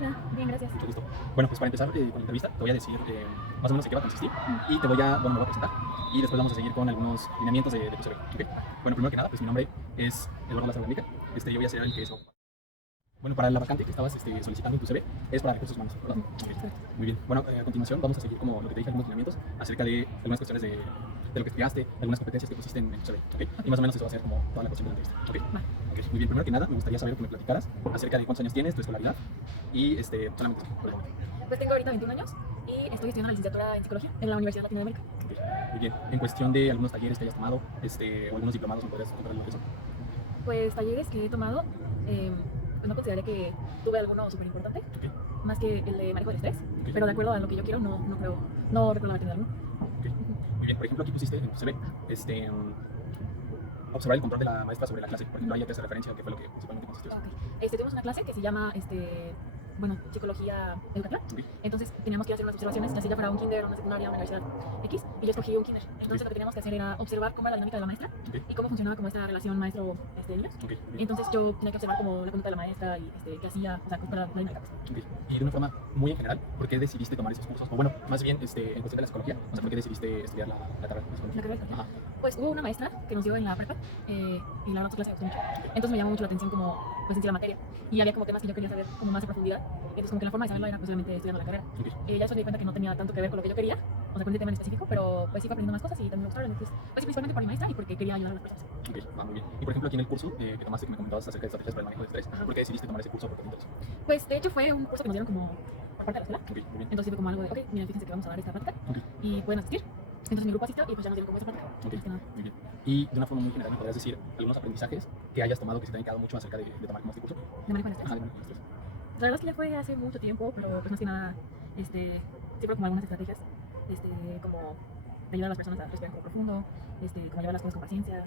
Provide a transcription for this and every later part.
Hola, bien, gracias. Mucho gusto. Bueno, pues para empezar con la entrevista, te voy a decir más o menos en qué va a consistir y me voy a presentar y después vamos a seguir con algunos lineamientos de tu CV. ¿Ok? Bueno, primero que nada, pues mi nombre es Eduardo Lázaro Garnica. Yo voy a ser el que es. Bueno, para la vacante que estabas solicitando en tu CV es para recursos humanos, ¿verdad? Ok, muy bien. Bueno, a continuación vamos a seguir como lo que te dije, algunos lineamientos acerca de algunas cuestiones de lo que estudiaste, algunas competencias que pusiste en tu CV. ¿Ok? Y más o menos eso va a ser como toda la cuestión de la entrevista. ¿Ok? Ok, muy bien. Primero que nada, me gustaría saber que me platicaras acerca de cuántos años tienes, tu escolaridad y solamente eso, por el momento. Pues tengo ahorita 21 años y estoy estudiando la licenciatura en psicología en la Universidad Latinoamérica. Ok, muy bien. En cuestión de algunos talleres que hayas tomado, o algunos diplomados, ¿me podrías contar algo de eso? Pues talleres que he tomado, pues no consideré que tuve alguno súper importante, Ok, más que el de manejo del estrés, ok, pero de acuerdo a lo que yo quiero, no creo, no recuerdo haber tenido alguno. ok. Muy bien, por ejemplo, aquí pusiste en tu CV, observar el control de la maestra sobre la clase. Por ejemplo, ahí te hace referencia a qué fue lo que principalmente consistió eso. Ok. Tuvimos una clase que se llama, bueno, psicología educativa. Ok, Entonces teníamos que hacer unas observaciones, ya sea para un kinder, una secundaria, una universidad X, y yo escogí un kinder. Entonces lo que teníamos que hacer era observar cómo era la dinámica de la maestra ok, y cómo funcionaba como esta relación maestro-niños. ok, bien. Entonces yo tenía que observar como la conducta de la maestra y qué hacía, o sea, la dinámica. Ok. Y de una forma muy en general, ¿por qué decidiste tomar esos cursos? O bueno, más bien en cuestión de la psicología, o sea, ¿por qué decidiste estudiar la carrera de La psicología? carrera de psicología. Ajá, Pues hubo una maestra que nos dio en la prepa y la verdad su clase me gustó mucho. Entonces me llamó mucho la atención como pues en sí la materia y había como temas que yo quería saber como más en profundidad. Entonces como que la forma de saberlo era pues obviamente estudiando la carrera. ok, Ya eso me di cuenta que no tenía tanto que ver con lo que yo quería, o sea, con ese tema en específico, pero pues sí fue aprendiendo más cosas y también me gustaron. Entonces, pues sí, principalmente por mi maestra y porque quería ayudar a las personas. ok, va muy bien. Y por ejemplo, aquí en el curso que tomaste, que me comentabas acerca de estrategias para el manejo del estrés, Ajá. ¿por qué decidiste tomar ese curso? ¿Por qué te interesó? Pues de hecho fue un curso que nos dieron como por parte de la escuela. Ok, muy bien. Entonces sí fue como algo de, ok, miren, fíjense que vamos a dar esta práctica Ok, y pueden asistir. Entonces mi grupo asistió y pues ya nos dieron como esa práctica. ok, Más que nada. muy bien. Y de una forma muy general, ¿me podrías decir algunos aprendizajes que hayas tomado que se te hayan quedado mucho acerca de tomar como este curso? De manejo del estrés. Ajá, de manejo del estrés. La verdad es que ya fue hace mucho tiempo, pero pues más que nada, sí fueron como algunas estrategias, como de ayudar a las personas a respirar como profundo, como llevar las cosas con paciencia,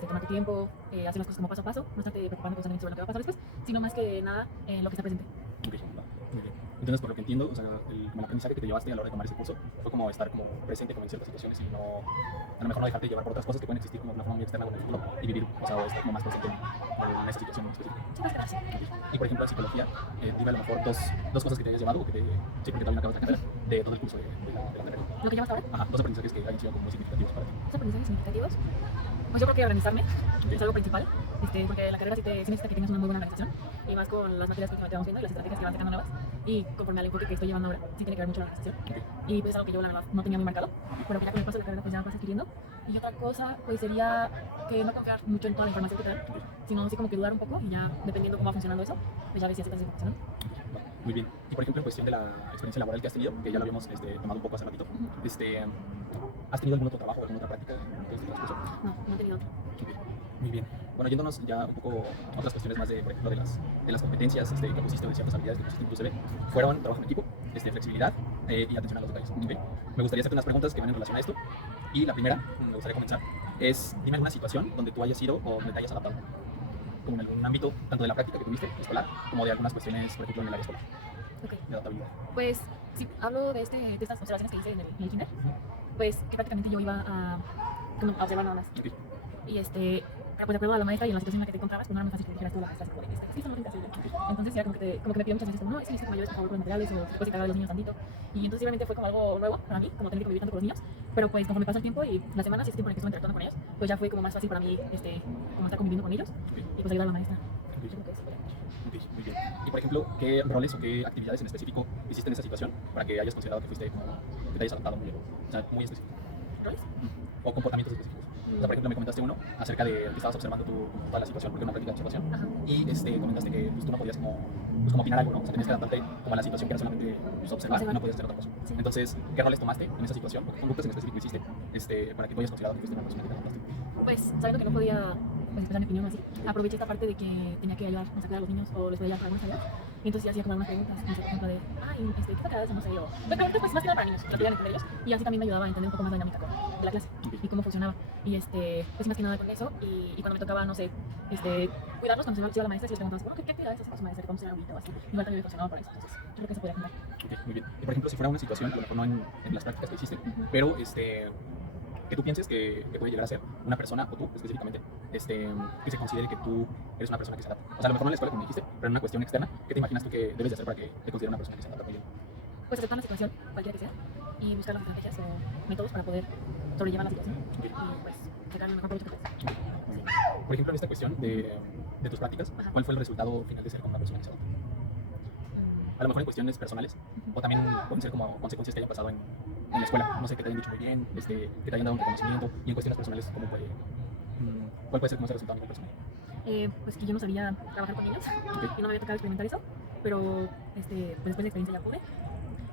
tomar tu tiempo, hacer las cosas como paso a paso, no estarte preocupando constantemente sobre lo que va a pasar después, sino más que nada en lo que está presente. Ok, va, muy bien. Entonces, por lo que entiendo, o sea, como el aprendizaje que te llevaste a la hora de tomar ese curso fue como estar como presente como en ciertas situaciones y no, a lo mejor no dejarte llevar por otras cosas que pueden existir como de una forma muy externa o en el futuro y vivir, o sea, o estar como más presente en esa situación en específico. Sí, más que nada, sí. Y por ejemplo, en psicología, dime a lo mejor dos cosas que te hayas llevado o que te, sí, porque todavía no acabas la carrera, de todo el curso de la carrera. Lo que llevas ahora, Ajá, dos aprendizajes que hayan sido como muy significativos para ti. los aprendizajes significativos, pues yo creo que organizarme es algo principal, porque la carrera sí necesita que tengas una muy buena organización, y más con las materias que últimamente vamos viendo y las estrategias que van sacando nuevas, y conforme al enfoque que estoy llevando ahora, sí tiene que ver mucho la organización, Ok, y pues es algo que yo la verdad no tenía muy marcado, pero que ya con el paso de la carrera pues ya vas adquiriendo. Y otra cosa pues sería que no confiar mucho en toda la información que te dan, ok, sino así como que dudar un poco y ya dependiendo cómo va funcionando eso, pues ya ves si aceptas esa información. ok, va, muy bien. Y por ejemplo, en cuestión de la experiencia laboral que has tenido, que ya lo habíamos tomado un poco hace ratito, ¿has tenido algún otro trabajo, alguna otra práctica en este transcurso? No he tenido otro. Ok, muy bien. Bueno, yéndonos ya un poco a otras cuestiones más de, por ejemplo, de las competencias que pusiste o de ciertas habilidades que pusiste en tu CV, fueron trabajo en equipo, flexibilidad y atención a los detalles. ¿Ok? Me gustaría hacerte unas preguntas que van en relación a esto. Y la primera, me gustaría comenzar, es dime alguna situación donde tú hayas sido o donde te hayas adaptado, como en algún ámbito, tanto de la práctica que tuviste escolar, como de algunas cuestiones, por ejemplo, en el área escolar, Ok, de adaptabilidad. pues si hablo de estas observaciones que hice en el kinder, pues que prácticamente yo iba como a observar nada más. Ok, Y pero pues de acuerdo a la maestra y en la situación en la que te encontrabas, pues no era muy fácil que dijeras tú a la maestra, como de, sí, esto no lo tienes que hacer. Entonces era como que me pidió muchas veces, como, no, es que necesito que me ayudes por favor con los materiales, o si puedes encargar a los niños tantito. Y entonces obviamente fue como algo nuevo para mí, como tener que convivir tanto con los niños, pero pues conforme pasa el tiempo y las semanas y ese tiempo en el que estuve interactuando con ellos, pues ya fue como más fácil para mí, como estar conviviendo con ellos y pues ayudar a la maestra. ok, Yo creo que eso. ok, muy bien. Y por ejemplo, ¿qué roles o qué actividades en específico hiciste en esa situación para que hayas considerado que fuiste como, que te hayas adaptado muy bien? O sea, muy específico. ¿Roles? O comportamientos específicos. O sea, por ejemplo, me comentaste uno acerca de que estabas observando como toda la situación, porque una práctica de observación, Ajá. y comentaste que pues, tú no podías como opinar algo, ¿no? O sea, tenías que adaptarte como a la situación que era solamente pues, observar y no podías hacer otra cosa. Sí. Entonces, ¿qué roles tomaste en esa situación? ¿O qué conductas en específico hiciste para que tú hayas considerado que fuiste una persona que te adaptaste? Pues sabiendo que no podía pues, expresar mi opinión así, aproveché esta parte de que tenía que ayudar a sacar a los niños o les podía ayudar con algunas tareas. Y entonces ya hacía como algunas preguntas, no sé, por ejemplo, de, ay, ¿qué sacará eso? No sé, o pues, preguntas pues más que nada para niños, que lo pudieran entender ellos. Y así también me ayudaba a entender un poco más la dinámica de la clase y cómo funcionaba. Y pues más que nada con eso. Y cuando me tocaba, no sé, cuidarlos cuando se iba la maestra, si les preguntabas, bueno, ¿qué actividades hace su maestra? ¿Cómo se llama ahorita? O así. Igual también me funcionaba por eso. Entonces, yo creo que se podía contar. Ok, muy bien. Y por ejemplo, si fuera una situación, a lo mejor no en las prácticas que hiciste, pero que tú pienses que puede llegar a ser una persona, o tú específicamente, que se considere que tú eres una persona que se adapta. O sea, a lo mejor no en la escuela, como dijiste, pero en una cuestión externa, ¿qué te imaginas tú que debes de hacer para que te considere una persona que se adapta muy bien? Pues aceptar la situación, cualquiera que sea, y buscar las estrategias o métodos para poder sobrellevar la situación Ok, y pues sacar el mejor provecho que puedas. ok, muy bien. Por ejemplo, en esta cuestión de tus prácticas, Ajá. ¿cuál fue el resultado final de ser como una persona que se adapta? Mm, A lo mejor en cuestiones personales, o también pueden ser como consecuencias que hayan pasado en la escuela. No sé, que te hayan dicho muy bien, que te hayan dado un reconocimiento, y en cuestiones personales, ¿cómo puede, cuál puede ser como ese resultado a nivel personal? pues que yo no sabía trabajar con niños Ok, y no me había tocado experimentar eso, pero pues después de experiencia ya pude.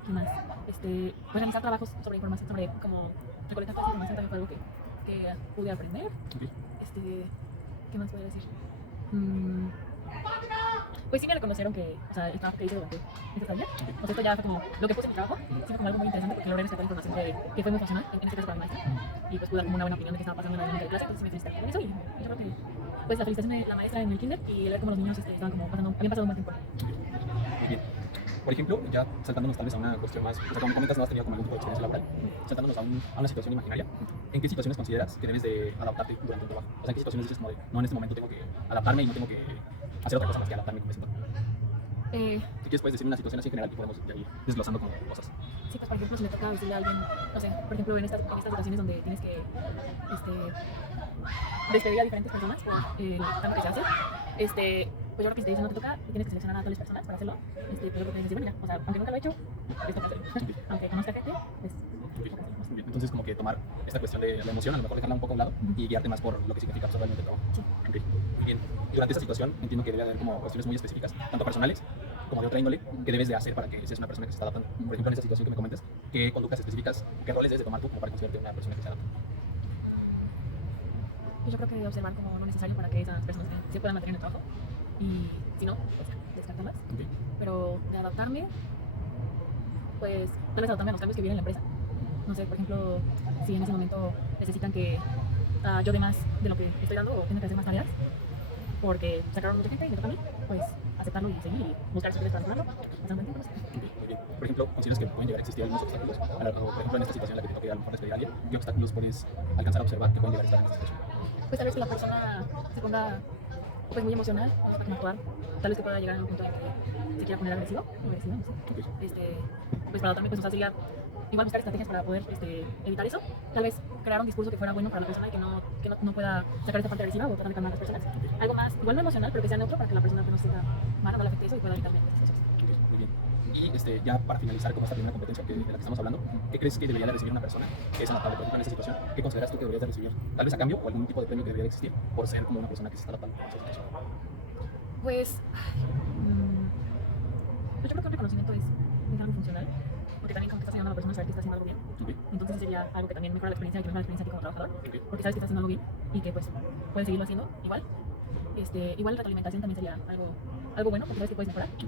¿Qué más? Pues realizar trabajos sobre información, sobre como recolectar toda esa información también fue algo que pude aprender. ok, ¿Qué más podría decir? Mm, pues sí me reconocieron que, o sea, el trabajo que hice durante esta estadía, o sea, esto ya fue como lo que puse en mi trabajo, sí fue como algo muy interesante porque logré rescatar información que fue muy funcional, en este caso para mi maestra, y pues pude dar como una buena opinión de qué estaba pasando en la dinámica de clase, entonces sí me felicitaron con eso, y yo creo que pues la felicitación de la maestra en el kinder y el ver cómo los niños estaban como pasando, habían pasado un buen tiempo. muy bien. Por ejemplo, ya saltándonos tal vez a una cuestión más, o sea, como me comentas, no has tenido como algún tipo de experiencia laboral, saltándonos a una situación imaginaria, ¿en qué situaciones consideras que debes de adaptarte durante un trabajo? O sea, ¿en qué situaciones dices como de, no, en este momento tengo que adaptarme y no tengo que hacer otra cosa más que adaptarme como me siento? Eh, Si quieres, puedes decir una situación así en general y podemos ya ir desglosando como cosas. sí, pues por ejemplo, si me toca decirle a alguien, no sé, por ejemplo, en estas situaciones donde tienes que despedir a diferentes personas por el cambio que se hace, pues yo creo que si te dicen no te toca, tienes que seleccionar a todas las personas para hacerlo, pues yo creo que tienes que decir, bueno, ya, o sea, aunque nunca lo he hecho, les toca hacerlo. Ok, Aunque conozca gente, pues ok, toca hacerlo. muy bien. Entonces, como que tomar esta cuestión de la emoción, a lo mejor dejarla un poco a un lado y guiarte más por lo que significa pues, realmente el trabajo. Sí. Ok, muy bien. Y durante esta situación entiendo que debe haber como cuestiones muy específicas, tanto personales como de otra índole, que debes de hacer para que seas una persona que se está adaptando. Por ejemplo, en esta situación que me comentas, ¿qué conductas específicas, qué roles debes de tomar tú como para considerarte una persona que se adapta? Pues yo creo que observar como lo necesario para que esas personas se puedan mantener en el trabajo y si no, pues ya, descartarlas. Ok, Pero de adaptarme, pues tal vez adaptarme a los cambios que vienen en la empresa. No sé, por ejemplo, si en ese momento necesitan que yo dé más de lo que estoy dando o tenga que hacer más tareas porque sacaron mucha gente y me toca a mí, pues aceptarlo y seguir y buscar soluciones para mejorarlo. Pasar un buen tiempo, no sé. ok, muy bien. Por ejemplo, ¿consideras que pueden llegar a existir algunos obstáculos? O, por ejemplo, en esta situación en la que te toque a lo mejor despedir a alguien, ¿qué obstáculos puedes alcanzar a observar que pueden llegar a estar en esta situación? Pues tal vez que la persona se ponga pues muy emocional, no para actuar, tal vez que pueda llegar a un punto en que se quiera poner agresivo o agresiva, no sé. Ok, Pues para adaptarme, pues o sea, sería igual buscar estrategias para poder evitar eso. Tal vez crear un discurso que fuera bueno para la persona y que no pueda sacar esta parte agresiva o tratar de calmar a las personas. Algo más, igual no emocional, pero que sea neutro para que la persona pues, no se sienta mal o no le afecte eso y pueda evitarme esas situaciones. ok, muy bien. Y ya para finalizar con esta primera competencia de la que estamos hablando, ¿qué crees que debería de recibir una persona que es adaptable, por ejemplo, en esta situación? ¿Qué consideras tú que deberías de recibir? Tal vez a cambio o algún tipo de premio que debería de existir por ser como una persona que se está adaptando a esta situación. Pues, pues yo creo que un reconocimiento es algo funcional, porque también como que estás ayudando a la persona a saber que está haciendo algo bien. Ok, Entonces sería algo que también mejora la experiencia y que mejora la experiencia a ti como trabajador, ok, porque sabes que estás haciendo algo bien y que pues puedes seguirlo haciendo igual. Igual la retroalimentación también sería algo bueno, porque sabes que puedes mejorar. ok,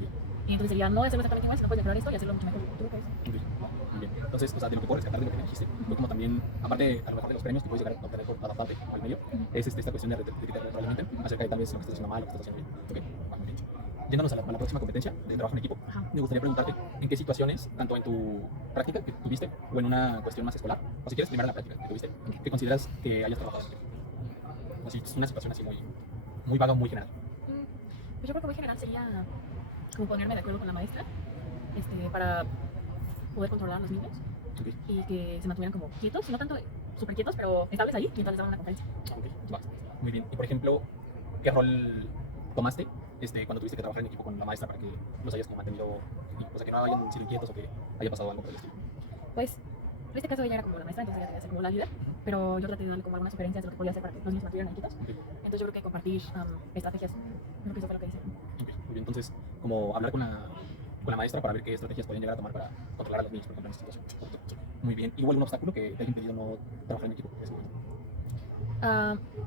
Y entonces sería no hacerlo exactamente igual, sino puedes mejorar esto y hacerlo mucho mejor. ¿Tú qué crees? ok, muy bien. Entonces, o sea, de lo que puedo rescatar de lo que me dijiste, fue como también, aparte a lo mejor de los premios que puedes llegar a obtener por adaptarte al medio, es esta cuestión de que te retroalimenten acerca de tal vez lo que estás haciendo mal, lo que estás haciendo bien. Ok, muy bien. Yéndonos a la próxima competencia de trabajo en equipo, Ajá. me gustaría preguntarte en qué situaciones, tanto en tu práctica que tuviste o en una cuestión más escolar, o si quieres primero en la práctica que tuviste, que consideras que hayas trabajado en equipo. O si es una situación así muy vaga o muy general. Pues yo creo que muy general sería como ponerme de acuerdo con la maestra para poder controlar a los niños Ok, y que se mantuvieran como quietos, no tanto súper quietos, pero estables ahí mientras les daban una conferencia. ok, va. Muy bien. Y por ejemplo, ¿qué rol tomaste cuando tuviste que trabajar en equipo con la maestra para que los hayas como mantenido, o sea, que no hayan sido inquietos o que haya pasado algo por el estilo? Pues en este caso ella era como la maestra, entonces ella tenía que ser como la líder, pero yo traté de darle como algunas sugerencias de lo que podía hacer para que los niños se mantuvieran quietos. Ok, Entonces yo creo que compartir estrategias, creo que eso fue lo que hice. ok, muy bien. Entonces, como hablar con la maestra para ver qué estrategias pueden llegar a tomar para controlar a los niños, por ejemplo, en esta situación. Muy bien. ¿Y hubo algún obstáculo que te haya impedido no trabajar en equipo en ese momento?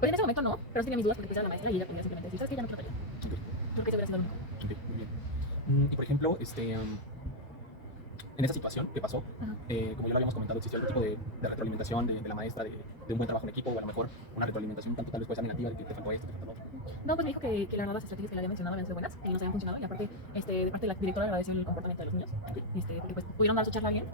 Pues en ese momento no, pero sí tenía mis dudas porque pues era la maestra y ella tenía simplemente decir, ¿sabes qué? Ya no quiero taller. Ok, Creo que eso hubiera sido lo único. ok, muy bien. Y por ejemplo, en esa situación que pasó, Ajá. como ya lo habíamos comentado, existió algún tipo de retroalimentación de la maestra, de un buen trabajo en equipo, o a lo mejor una retroalimentación tanto tal vez puede ser negativa, de que te faltó esto, te faltó lo otro. No, pues me dijo que la verdad las estrategias que le había mencionado habían sido buenas, que nos habían funcionado y aparte, de parte de la directora agradeció el comportamiento de los niños, porque pues pudieron dar su charla bien,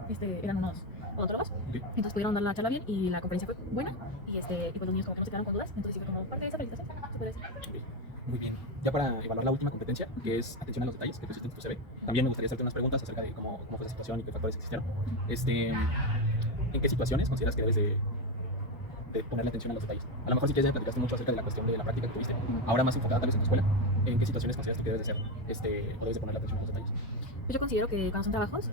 eran unos odontólogos, Ok, entonces pudieron dar la charla bien y la conferencia fue buena y pues los niños como que no se quedaron con dudas, entonces sí fue como parte de esa felicitación, se puede decir. ok. Muy bien. Ya para evaluar la última competencia, que es atención a los detalles, que pusiste en tu CV, también me gustaría hacerte unas preguntas acerca de cómo fue la situación y qué factores existieron. ¿En qué situaciones consideras que debes de ponerle atención a los detalles? A lo mejor sí que ya platicaste mucho acerca de la cuestión de la práctica que tuviste, ahora más enfocada tal vez en tu escuela. ¿En qué situaciones consideras tú que debes de hacer o debes de ponerle atención a los detalles? Pues yo considero que cuando son trabajos,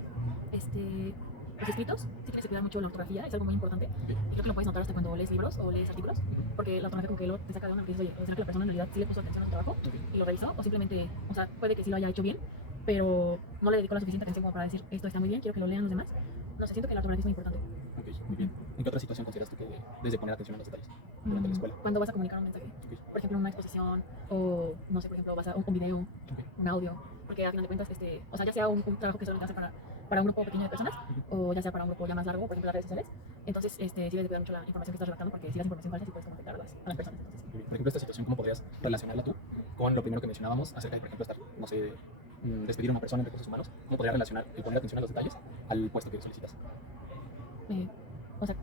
los escritos, sí tienes que cuidar mucho la ortografía, es algo muy importante. Ok. Y creo que lo puedes notar hasta cuando lees libros o lees artículos, porque la ortografía como que lo te saca de una que dices, oye, ¿será que la persona en realidad sí le puso atención al trabajo Ok. y lo revisó? O simplemente, o sea, puede que sí lo haya hecho bien, pero no le dedicó la suficiente atención como para decir, esto está muy bien, quiero que lo lean los demás. No sé, siento que la ortografía es muy importante. Ok, muy bien. ¿En qué otra situación consideras tú que debes de poner atención a los detalles durante la escuela? Cuando vas a comunicar un mensaje, Ok, por ejemplo, una exposición o, no sé, por ejemplo, vas a un video, ok, un audio, porque a final de cuentas, o sea, ya sea un trabajo que solamente hace para un grupo pequeño de personas o ya sea para un grupo ya más largo, por ejemplo, las redes sociales, entonces sí debes de cuidar mucho la información que estás redactando porque si das información falsa sí puedes como afectar a las personas. Entonces, muy bien. Por ejemplo, esta situación, ¿cómo podrías relacionarla tú con lo primero que mencionábamos acerca de, por ejemplo, estar, no sé, despedir a una persona en recursos humanos? ¿Cómo podrías relacionar el poner atención a los detalles al puesto que solicitas? eh, o sea,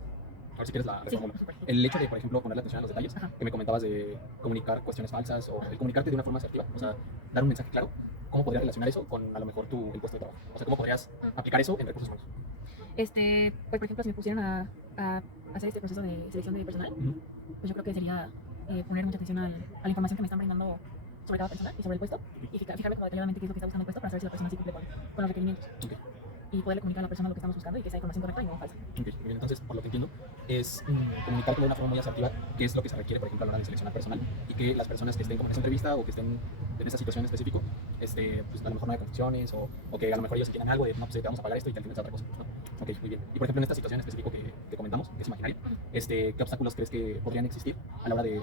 A ver si quieres la sí, reformulo. súper. El hecho de, por ejemplo, ponerle atención a los detalles, Ajá. que me comentabas de comunicar cuestiones falsas o el comunicarte de una forma asertiva, o sea, dar un mensaje claro, ¿cómo podrías relacionar eso con a lo mejor el puesto de trabajo? O sea, ¿cómo podrías aplicar eso en recursos humanos? Pues por ejemplo, si me pusieran a hacer este proceso de selección de personal, Ujú. pues yo creo que sería poner mucha atención a la información que me están brindando sobre cada persona y sobre el puesto y fijarme como detalladamente qué es lo que está buscando el puesto para saber si la persona sí cumple con los requerimientos Ok, y poderle comunicar a la persona lo que estamos buscando y que sea información correcta y no falsa. ok, muy bien. Entonces, por lo que entiendo, es comunicar de una forma muy asertiva qué es lo que se requiere, por ejemplo, a la hora de seleccionar personal y que las personas que estén como en esa entrevista o que estén en esa situación en específico, pues a lo mejor no hay confusiones o que a lo mejor ellos entiendan algo de, no, pues te vamos a pagar esto y te al final es otra cosa, ¿no? Ok, muy bien. Y por ejemplo, en esta situación específica que comentamos, que es maquinaria, ¿qué obstáculos crees que podrían existir a la hora de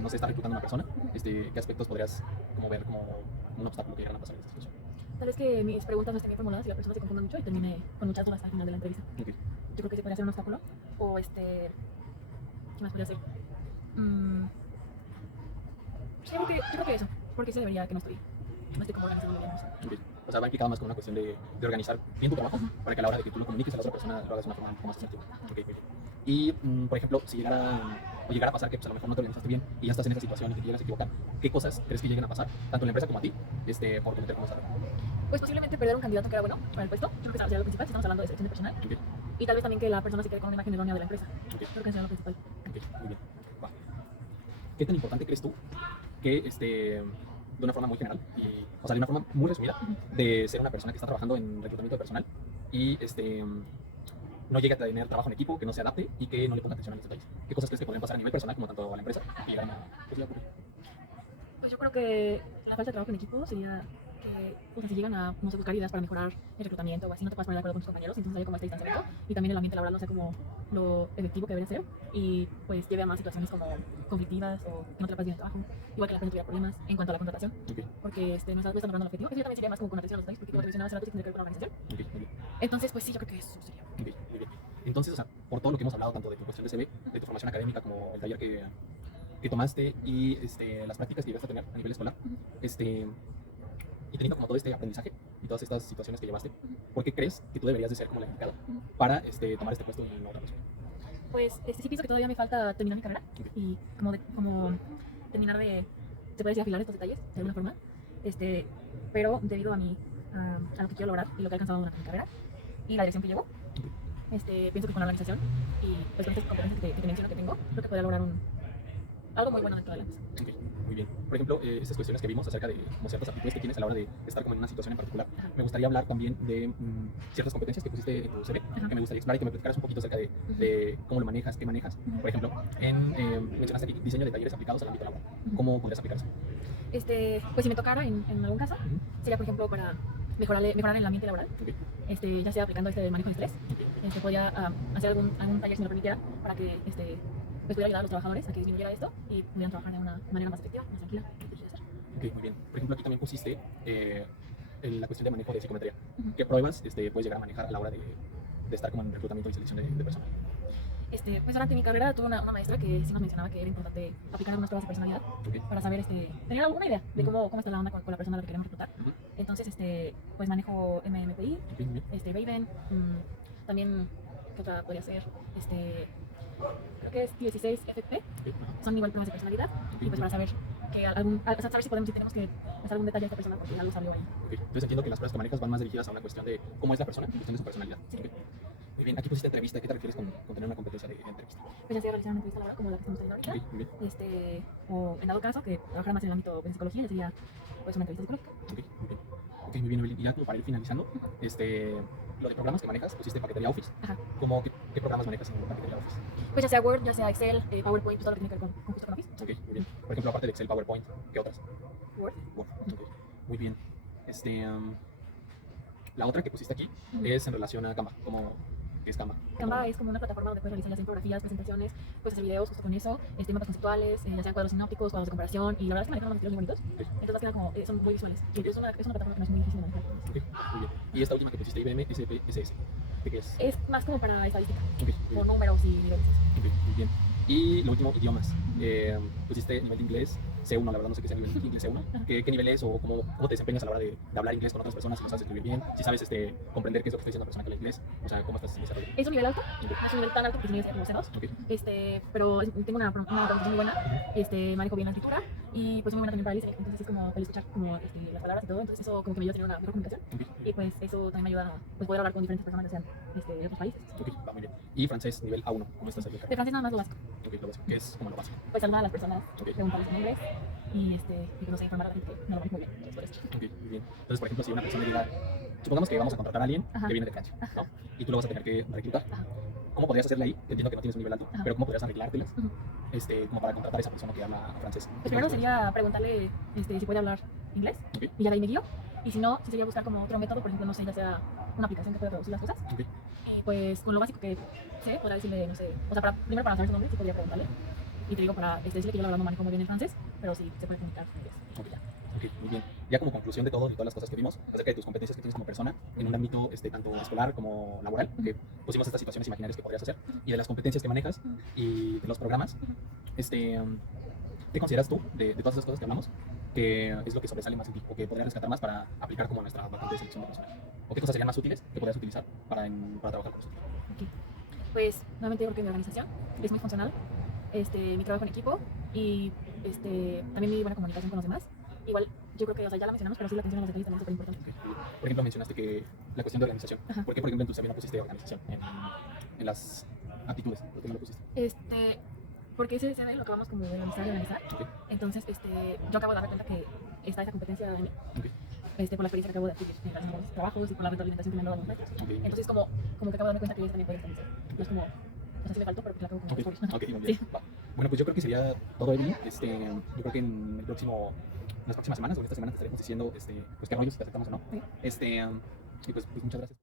no sé, estar reclutando a una persona? ¿Qué aspectos podrías como ver como un obstáculo que llegan a pasar en esta situación? Tal vez que mis preguntas no estén bien formuladas y la persona se confunda mucho y termine con muchas dudas al final de la entrevista. Ok, Yo creo que sí podría ser un obstáculo. O ¿qué más podría ser? Sí, yo creo que eso, porque sí debería que no estoy como organizando muy bien eso. ok. O sea, va implicado más con una cuestión de organizar bien tu trabajo para que a la hora de que tú lo comuniques a la otra persona lo hagas de una forma un poco más asertiva. Ok, muy bien. Y, por ejemplo, si llegara a pasar que pues, a lo mejor no te organizaste bien y ya estás en esa situación y que te llegas a equivocar, ¿qué cosas crees que lleguen a pasar, tanto en la empresa como a ti, por cometer como esa error? Pues posiblemente perder un candidato que era bueno para el puesto. Yo creo que sería lo principal si estamos hablando de selección de personal. Ok, Y tal vez también que la persona se quede con una imagen errónea de la empresa. ok, Creo que sería lo principal. ok, muy bien. Va. ¿Qué tan importante crees tú que, de una forma muy general, o sea, de una forma muy resumida, de ser una persona que está trabajando en reclutamiento de personal y, no llegue a tener trabajo en equipo, que no se adapte y que no le ponga atención a los detalles? ¿Qué cosas crees que podrían pasar a nivel personal como tanto a la empresa que llegaran pues, ya a ocurrir? Pues yo creo que la falta de trabajo en equipo sería que, o sea, si llegan a, no sé, buscar ideas para mejorar el reclutamiento o así, no te puedas poner de acuerdo con tus compañeros, entonces haya como este distanciamiento y también el ambiente laboral no sea como lo efectivo que debería ser y pues lleve a más situaciones como conflictivas o que no te la pases bien en el trabajo, igual que la persona tuviera problemas en cuanto a la contratación, Ok, porque no estás logrando el objetivo, que eso ya también sería más como con atención a los detalles, porque como te mencionaba hace rato, sí tiene que ver con la organización. ok, muy bien. Entonces, pues sí, yo creo que eso sería. Ok, muy bien. Entonces, o sea, por todo lo que hemos hablado, tanto de tu cuestión de CV, de tu formación académica, como el taller que tomaste y las prácticas que llegaste a tener a nivel escolar, y teniendo como todo este aprendizaje y todas estas situaciones que llevaste, ¿por qué crees que tú deberías de ser como la indicada para tomar este puesto en otra persona? Pues sí pienso que todavía me falta terminar mi carrera Ok, y como terminar se puede decir, afilar estos detalles de alguna forma, pero debido a lo que quiero lograr y lo que he alcanzado durante mi carrera y la dirección que llevo, pienso que con la organización y pues con estas competencias que te menciono que tengo, creo que podría lograr algo muy bueno dentro de la empresa. ok, muy bien. Por ejemplo, estas cuestiones que vimos acerca de como ciertas aptitudes que tienes a la hora de estar como en una situación en particular, me gustaría hablar también de ciertas competencias que pusiste en tu CV, que me gustaría explorar y que me platicaras un poquito acerca de cómo lo manejas, qué manejas. Por ejemplo, mencionaste aquí diseño de talleres aplicados al ámbito laboral. ¿Cómo podrías aplicar eso? Pues si me tocara en algún caso, sería por ejemplo para mejorar el ambiente laboral, Ok, ya sea aplicando manejo de estrés, podría hacer algún taller si me lo permitiera para que pues pudiera ayudar a los trabajadores a que disminuyera esto y pudieran trabajar de una manera más efectiva, más tranquila. ok, muy bien. Por ejemplo, aquí también pusiste en la cuestión de manejo de psicometría. ¿Qué pruebas puedes llegar a manejar a la hora de estar como en reclutamiento y selección de personas? Pues durante mi carrera tuve una maestra que sí nos mencionaba que era importante aplicar algunas pruebas de personalidad Ok. para saber, tener alguna idea de cómo está la onda con la persona a la que queremos reclutar. Ujú. Entonces, pues manejo MMPI, Ok, muy bien. Raven, también, ¿qué otra podría ser? Creo que es 16 FP, Ok, ajá. son igual pruebas de personalidad, Ok, y pues para saber que o sea, saber si tenemos que hacer algún detalle a esta persona porque algo salió ahí. Ok. Entonces entiendo que las pruebas que manejas van más dirigidas a una cuestión de cómo es la persona, cuestión de su personalidad. Sí. Ok. Muy bien. Aquí pusiste entrevista. ¿Qué te refieres con tener una competencia de entrevista? Pues ya sea realizar una entrevista laboral como la que estamos teniendo ahorita, Ok, muy bien. o en dado caso que trabajara más en el ámbito de psicología, ya sería pues una entrevista psicológica. Ok, muy bien. Ok, muy bien, muy bien. Y ya como para ir finalizando, lo de programas que manejas, pusiste paquetería Office. Ajá. ¿Qué programas manejas en paquetería Office? Pues ya sea Word, ya sea Excel, PowerPoint, pues todo lo que tiene que ver con justo con Office. Ok, muy bien. Por ejemplo, aparte de Excel, PowerPoint, ¿qué otras? Word. Word. Ok, muy bien. Este, um, la otra que pusiste aquí Ujú. es en relación a Canva. ¿Qué es Canva? Canva es como una plataforma donde puedes realizar ya sea infografías, presentaciones, puedes hacer videos justo con eso, mapas conceptuales, ya sean cuadros sinópticos, cuadros de comparación, y la verdad es que manejan unos estilos muy bonitos. Ok, Entonces más que nada como, son muy visuales. Y es una plataforma que no es muy difícil de manejar. ok, muy bien. Y esta última que pusiste, IBM SPSS, ¿de qué es? Es más como para estadística, Ok, muy o bien. números y niveles. Ok, muy bien. Y lo último, idiomas. Pusiste nivel de inglés C1, la verdad no sé qué sea nivel de inglés C1. ¿Qué nivel es o cómo te desempeñas a la hora de hablar inglés con otras personas? Si lo sabes escribir bien, si sabes comprender qué es lo que está diciendo la persona que habla inglés, o sea, cómo estás en ese rollo. Es un nivel alto, no es un nivel tan alto porque es como C2, Ok, pero tengo una pronunciación muy buena, manejo bien la escritura y pues muy buena también para el listening, entonces es como el escuchar como las palabras y todo, entonces eso como que me ayuda a tener una mejor comunicación ok, y pues eso también me ayuda a pues, poder hablar con diferentes personas que sean de otros países. ok, va muy bien. Y francés nivel A1, ¿cómo estás ahí? De francés nada más lo básico, Ok, lo básico, ¿qué es como lo básico? pues saludar a las personas, Ok. preguntarles en inglés y pues no sé, informar a la gente que no lo manejo muy bien, entonces por eso. Ok, muy bien. Entonces, por ejemplo, si una persona llega, supongamos que vamos a contratar a alguien Ajá. que viene de Francia, ¿no? Y tú lo vas a tener que reclutar. Ajá. ¿Cómo podrías hacerle ahí? Entiendo que no tienes un nivel alto, Ajá. pero ¿cómo podrías arreglártelas Ujú. como para contratar a esa persona que habla francés? Pues primero sería preguntarle si puede hablar inglés Ok, y ya de ahí me guío. Y si no, sí sería buscar como otro método, por ejemplo, no sé, ya sea una aplicación que pueda traducir las cosas. ok, Y pues con lo básico que sé, podría decirle, no sé, o sea, primero para saber su nombre, sí podría preguntarle. Y te digo, para decirle que yo la verdad no manejo muy bien el francés, pero sí se puede comunicar en inglés. ok, ok, muy bien. Ya como conclusión de todo y todas las cosas que vimos acerca de tus competencias que tienes como persona en un ámbito tanto escolar como laboral, que pusimos estas situaciones imaginarias que podrías hacer, y de las competencias que manejas y de los programas, ¿qué consideras tú de todas esas cosas que hablamos que es lo que sobresale más en ti o que podrías rescatar más para aplicar como nuestra vacante de selección de personal? ¿O qué cosas serían más útiles que podrías utilizar para trabajar con nosotros? Ok. Pues nuevamente creo que mi organización es muy funcional, mi trabajo en equipo y también mi buena comunicación con los demás. Igual, yo creo que, o sea, ya la mencionamos, pero sí la atención a los detalles también es súper importante. Okay. Por ejemplo, mencionaste que la cuestión de organización. Ajá. ¿Por qué, por ejemplo, en tu CV no pusiste organización en las aptitudes? ¿Por qué no lo pusiste? Porque ese CV lo acabamos como de organizar y organizar. Ok, Entonces, yo acabo de darme cuenta que está esa competencia en mí, ok, por la experiencia que acabo de adquirir en relación con los trabajos y por la retroalimentación que me han dado los maestros. ok. Entonces, como que acabo de darme cuenta que eso también puede establecer. No es como, o sea, sí me faltó, pero que la acabo como Ok, descubrir. ok, muy Sí. bien. Va. Bueno, pues yo creo que sería todo, Evelyn. Yo creo que en las próximas semanas o en esta semana te estaremos diciendo pues qué rollos, si te aceptamos o no. Sí. Y pues muchas gracias.